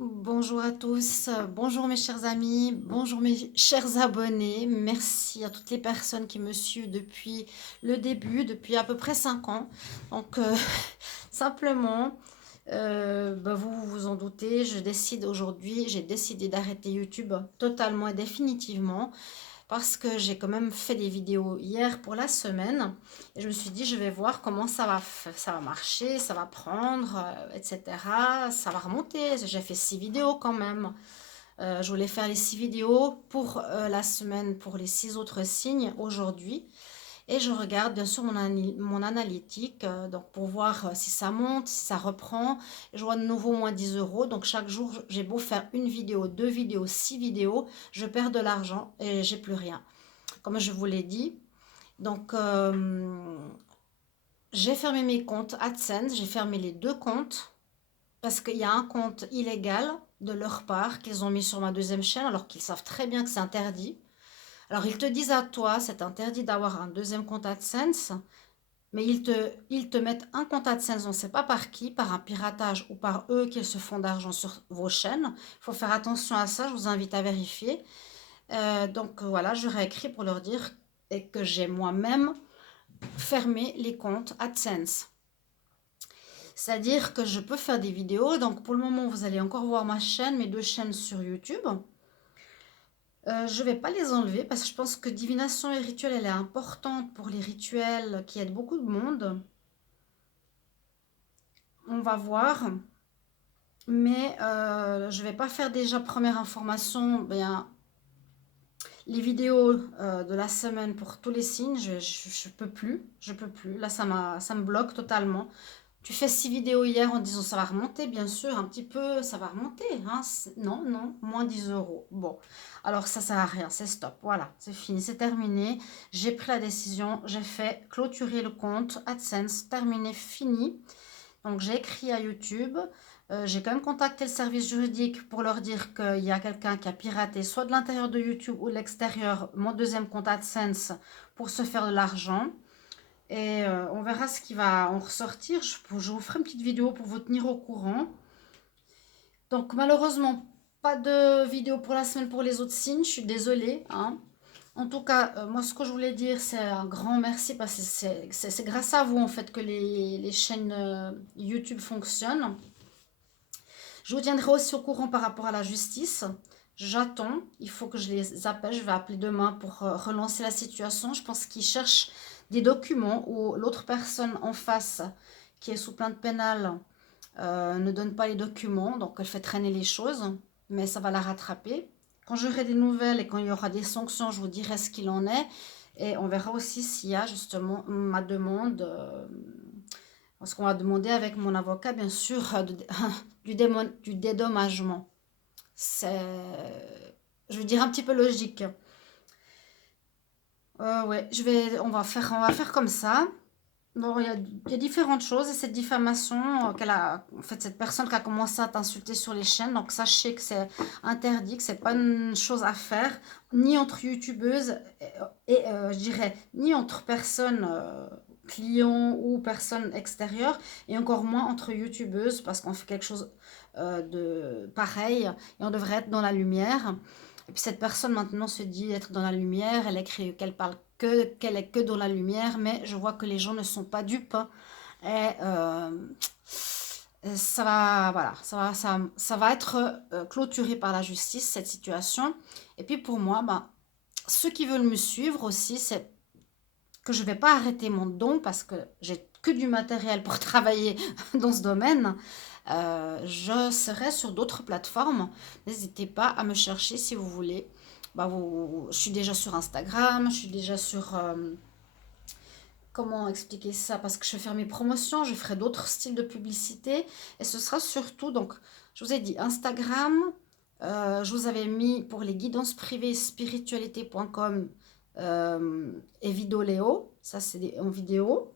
Bonjour à tous, bonjour mes chers amis, bonjour mes chers abonnés. Merci à toutes les personnes qui me suivent depuis le début, depuis à peu près 5 ans. Donc, simplement, vous vous en doutez, j'ai décidé d'arrêter YouTube totalement et définitivement parce que j'ai quand même fait des vidéos hier pour la semaine et je me suis dit je vais voir comment ça va marcher, ça va prendre, etc. Ça va remonter. J'ai fait 6 vidéos quand même. Je voulais faire les 6 vidéos pour la semaine pour les 6 autres signes aujourd'hui. Et je regarde bien sûr mon analytique donc pour voir si ça monte, si ça reprend. Je vois de nouveau moins 10 euros. Donc chaque jour, j'ai beau faire une vidéo, 2 vidéos, 6 vidéos, je perds de l'argent et j'ai plus rien. Comme je vous l'ai dit. Donc j'ai fermé mes comptes AdSense, j'ai fermé les 2 comptes parce qu'il y a un compte illégal de leur part qu'ils ont mis sur ma deuxième chaîne alors qu'ils savent très bien que c'est interdit. Alors ils te disent à toi, c'est interdit d'avoir un deuxième compte AdSense. Mais ils te mettent un compte AdSense, on ne sait pas par qui, par un piratage ou par eux qu'ils se font d'argent sur vos chaînes. Il faut faire attention à ça, je vous invite à vérifier. Voilà, je réécris pour leur dire que j'ai moi-même fermé les comptes AdSense. C'est-à-dire que je peux faire des vidéos. Donc pour le moment, vous allez encore voir ma chaîne, mes 2 chaînes sur YouTube. Je ne vais pas les enlever parce que je pense que divination et rituel, elle est importante pour les rituels qui aident beaucoup de monde. On va voir. Mais je vais pas faire déjà première information, bien, les vidéos de la semaine pour tous les signes, je peux plus, je peux plus. Là, ça me bloque totalement. Tu fais 6 vidéos hier en disant ça va remonter, bien sûr, un petit peu, ça va remonter. Hein, non, non, moins 10 euros. Bon, alors ça sert à rien, c'est stop. Voilà, c'est fini, c'est terminé. J'ai pris la décision, j'ai fait clôturer le compte AdSense, terminé, fini. Donc j'ai écrit à YouTube, j'ai quand même contacté le service juridique pour leur dire qu'il y a quelqu'un qui a piraté soit de l'intérieur de YouTube ou de l'extérieur mon deuxième compte AdSense pour se faire de l'argent. Et on verra ce qui va en ressortir. Je vous ferai une petite vidéo pour vous tenir au courant. Donc malheureusement, pas de vidéo pour la semaine pour les autres signes. Je suis désolée, hein. En tout cas, moi, ce que je voulais dire, c'est un grand merci parce que c'est grâce à vous, en fait, que les chaînes YouTube fonctionnent. Je vous tiendrai aussi au courant par rapport à la justice. J'attends. Il faut que je les appelle. Je vais appeler demain pour relancer la situation. Je pense qu'ils cherchent des documents où l'autre personne en face, qui est sous plainte pénale, ne donne pas les documents. Donc, elle fait traîner les choses. Mais ça va la rattraper. Quand j'aurai des nouvelles et quand il y aura des sanctions, je vous dirai ce qu'il en est. Et on verra aussi s'il y a justement ma demande. Parce qu'on va demander avec mon avocat, bien sûr, du dédommagement. C'est, je veux dire, un petit peu logique. Ouais, on va faire comme ça. Bon, il y a différentes choses et cette diffamation en fait, cette personne qui a commencé à t'insulter sur les chaînes, donc sachez que c'est interdit, que c'est pas une chose à faire, ni entre youtubeuses je dirais, ni entre personnes, clients ou personnes extérieures, et encore moins entre youtubeuses parce qu'on fait quelque chose de pareil et on devrait être dans la lumière. Et puis cette personne maintenant se dit être dans la lumière, elle écrit qu'elle est que dans la lumière, mais je vois que les gens ne sont pas dupes. Et ça va, voilà, ça va être clôturé par la justice, cette situation. Et puis pour moi, ben, ceux qui veulent me suivre aussi, c'est que je ne vais pas arrêter mon don parce que j'ai que du matériel pour travailler dans ce domaine. Je serai sur d'autres plateformes. N'hésitez pas à me chercher si vous voulez. Je suis déjà sur Instagram, je suis déjà sur... comment expliquer ça? Parce que je vais faire mes promotions, je ferai d'autres styles de publicité. Et ce sera surtout, donc, je vous ai dit Instagram. Je vous avais mis pour les guidances privées spiritualité.com et Vidoléo. Ça, c'est en vidéo.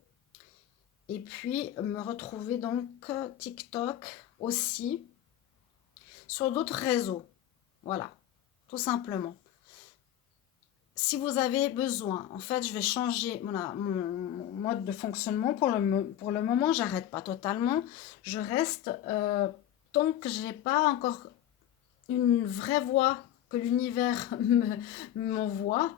Et puis, me retrouver donc TikTok aussi sur d'autres réseaux. Voilà, tout simplement. Si vous avez besoin, en fait, je vais changer mon mode de fonctionnement. Pour le moment, j'arrête pas totalement. Je reste tant que j'ai pas encore une vraie voie que l'univers m'envoie,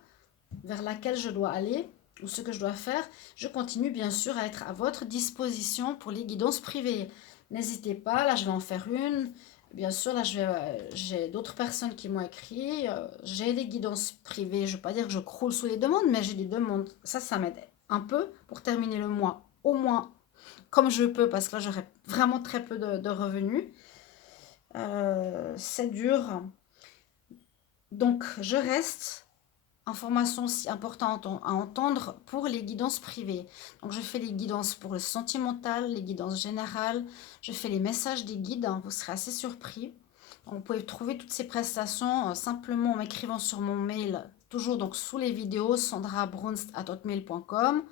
vers laquelle je dois aller, ou ce que je dois faire, je continue bien sûr à être à votre disposition pour les guidances privées. N'hésitez pas, là je vais en faire une. Bien sûr, là j'ai d'autres personnes qui m'ont écrit. J'ai des guidances privées, je ne veux pas dire que je croule sous les demandes, mais j'ai des demandes. Ça m'aide un peu pour terminer le mois, au moins comme je peux, parce que là j'aurai vraiment très peu de revenus. C'est dur. Donc je reste. Information aussi importante à entendre pour les guidances privées. Donc je fais les guidances pour le sentimental, les guidances générales, je fais les messages des guides, hein, vous serez assez surpris. Donc, vous pouvez trouver toutes ces prestations simplement en m'écrivant sur mon mail, toujours donc sous les vidéos, sandrabrunst@hotmail.com.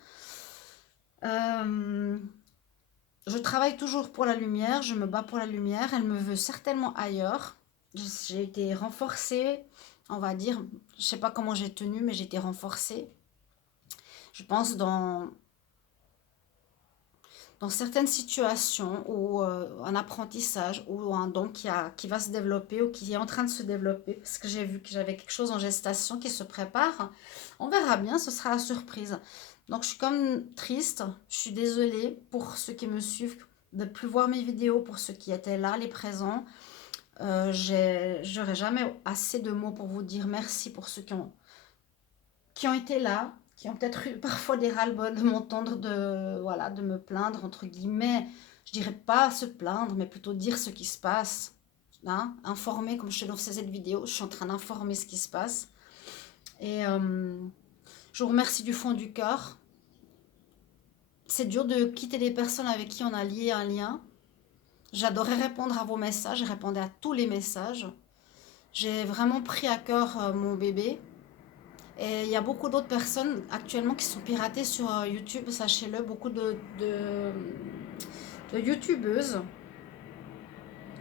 Je travaille toujours pour la lumière, je me bats pour la lumière, elle me veut certainement ailleurs. J'ai été renforcée, on va dire, je sais pas comment j'ai tenu, mais j'ai été renforcée. Je pense dans certaines situations où un apprentissage ou un don qui va se développer ou qui est en train de se développer, parce que j'ai vu que j'avais quelque chose en gestation qui se prépare, on verra bien, ce sera la surprise. Donc je suis comme triste, je suis désolée pour ceux qui me suivent de plus voir mes vidéos, pour ceux qui étaient là, les présents. J'aurai jamais assez de mots pour vous dire merci pour ceux qui ont été là, qui ont peut-être eu parfois des ras-le-bol de m'entendre, voilà, de me plaindre, entre guillemets. Je dirais pas se plaindre, mais plutôt dire ce qui se passe. Hein, informer, comme je te dans cette vidéo, je suis en train d'informer ce qui se passe. Et je vous remercie du fond du cœur. C'est dur de quitter les personnes avec qui on a lié un lien. J'adorais répondre à vos messages, je répondais à tous les messages. J'ai vraiment pris à cœur mon bébé. Et il y a beaucoup d'autres personnes actuellement qui sont piratées sur YouTube, sachez-le, beaucoup de youtubeuses.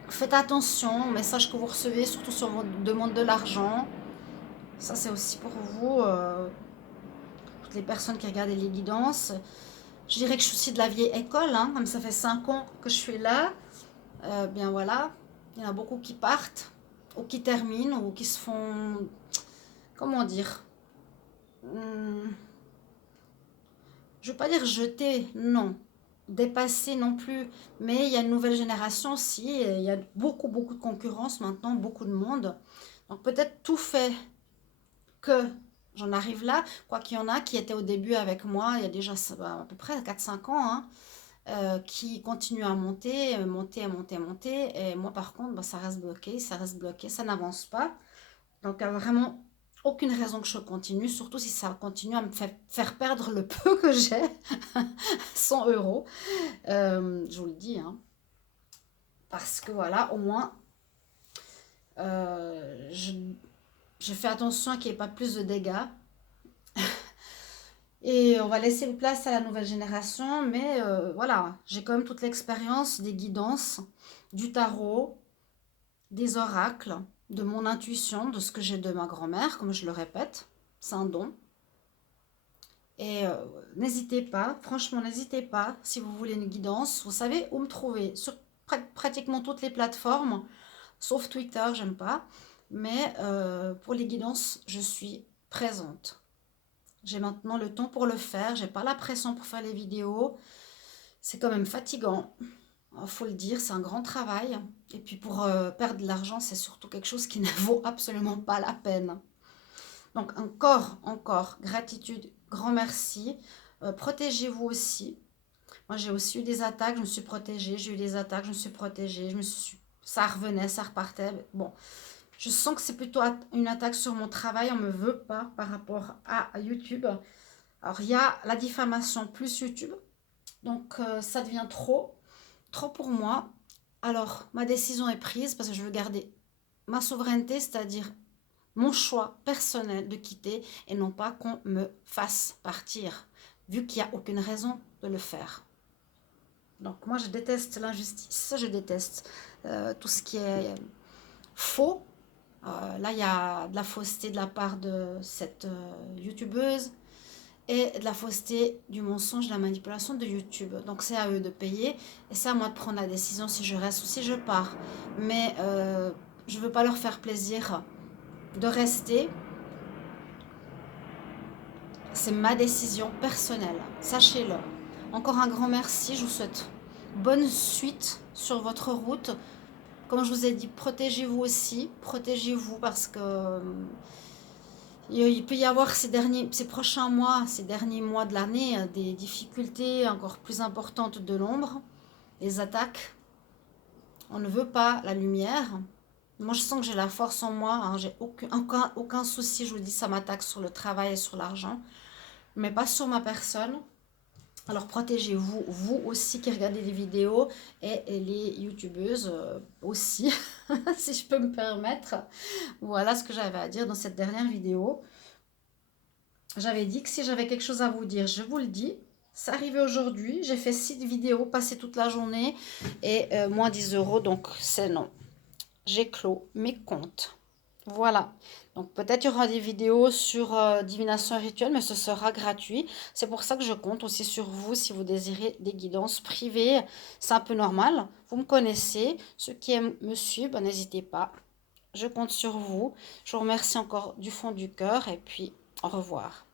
Faites attention aux messages que vous recevez, surtout sur votre demande de l'argent. Ça, c'est aussi pour vous, toutes les personnes qui regardent les guidances. Je dirais que je suis aussi de la vieille école, hein, comme ça fait 5 ans que je suis là. Bien voilà, il y en a beaucoup qui partent, ou qui terminent, ou qui se font, comment dire, je ne veux pas dire jeter, non. Dépasser non plus. Mais il y a une nouvelle génération aussi. Et il y a beaucoup, beaucoup de concurrence maintenant, beaucoup de monde. Donc peut-être tout fait que j'en arrive là. Quoi qu'il y en a qui étaient au début avec moi, il y a déjà à peu près 4-5 ans, hein, qui continuent à monter, monter, monter, monter. Et moi par contre, bah, ça reste bloqué, ça n'avance pas. Donc vraiment aucune raison que je continue, surtout si ça continue à me faire perdre le peu que j'ai, 100 euros, je vous le dis, hein. Parce que voilà, au moins, je fais attention qu'il n'y ait pas plus de dégâts. Et on va laisser place à la nouvelle génération, mais voilà, j'ai quand même toute l'expérience des guidances, du tarot, des oracles, de mon intuition, de ce que j'ai de ma grand-mère, comme je le répète, c'est un don. Et n'hésitez pas, franchement n'hésitez pas, si vous voulez une guidance, vous savez où me trouver, sur pratiquement toutes les plateformes, sauf Twitter, j'aime pas, mais pour les guidances, je suis présente. J'ai maintenant le temps pour le faire, j'ai pas la pression pour faire les vidéos, c'est quand même fatigant, il faut le dire, c'est un grand travail, et puis pour perdre de l'argent, c'est surtout quelque chose qui ne vaut absolument pas la peine. Donc encore, gratitude, grand merci. Protégez-vous aussi. Moi, j'ai aussi eu des attaques, je me suis protégée. J'ai eu des attaques, je me suis protégée. Ça revenait, ça repartait. Bon, je sens que c'est plutôt une attaque sur mon travail. On ne me veut pas par rapport à YouTube. Alors, il y a la diffamation plus YouTube. Donc, ça devient trop pour moi. Alors, ma décision est prise parce que je veux garder ma souveraineté, c'est-à-dire mon choix personnel de quitter et non pas qu'on me fasse partir, vu qu'il n'y a aucune raison de le faire. Donc moi, je déteste l'injustice, je déteste tout ce qui est faux. Là, il y a de la fausseté de la part de cette youtubeuse. et de la fausseté, du mensonge, de la manipulation de YouTube. Donc c'est à eux de payer et c'est à moi de prendre la décision si je reste ou si je pars. Mais je ne veux pas leur faire plaisir de rester. C'est ma décision personnelle, sachez-le. Encore un grand merci, je vous souhaite bonne suite sur votre route. Comme je vous ai dit, protégez-vous aussi, protégez-vous parce que il peut y avoir ces prochains mois, ces derniers mois de l'année, des difficultés encore plus importantes de l'ombre, des attaques. On ne veut pas la lumière. Moi, je sens que j'ai la force en moi, hein, j'ai aucun souci, je vous dis, ça m'attaque sur le travail et sur l'argent, mais pas sur ma personne. Alors protégez-vous, vous aussi qui regardez les vidéos et les youtubeuses aussi, si je peux me permettre. Voilà ce que j'avais à dire dans cette dernière vidéo. J'avais dit que si j'avais quelque chose à vous dire, je vous le dis. C'est arrivé aujourd'hui, j'ai fait 6 vidéos, passé toute la journée et moins 10 euros, donc c'est non. J'ai clos mes comptes. Voilà, donc peut-être il y aura des vidéos sur divination et rituel, mais ce sera gratuit. C'est pour ça que je compte aussi sur vous si vous désirez des guidances privées. C'est un peu normal, vous me connaissez. Ceux qui aiment me suivre, ben, n'hésitez pas. Je compte sur vous. Je vous remercie encore du fond du cœur et puis au revoir.